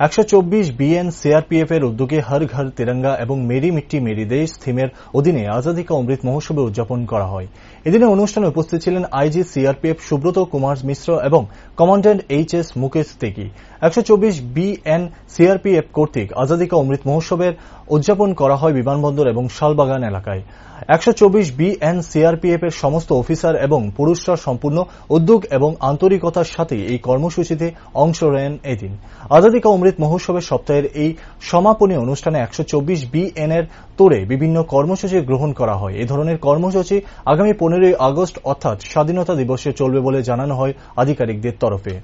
124 BN CRPF এর উদ্যোগে হর ঘর তিরঙ্গা এবং মেরি মিট্টি মেরি দেশ থিমের অধীনে আজাদী কা অমৃত মহোৎসবে উদযাপন করা হয়। এদিনে অনুষ্ঠানে উপস্থিত ছিলেন আইজি CRPF সুব্রত কুমার মিশ্র এবং commandant HS Mukesh Teki. 124 BN CRPF কর্তৃক আজাদী কা অমৃত মহোৎসবের উদযাপন করা হয় বিমানবন্দর এবং শালবাগান এলাকায়। 124 BN CRPF এর সমস্ত অফিসার এবং পুরুষরা সম্পূর্ণ উদ্যোগ এবং আন্তরিকতার সাথে এই কর্মসূচিতে অংশ নেন। এদিন আজাদী কা অমৃত মহোৎসবের সপ্তাহের এই সমাপনী অনুষ্ঠানে 124 BN এর তোড়ে বিভিন্ন কর্মসূচি গ্রহণ করা হয়। এ ধরনের কর্মসূচি আগামী 15ই আগস্ট অর্থাৎ স্বাধীনতা দিবসে চলবে বলে জানানো হয় আধিকারিকদের তরফে।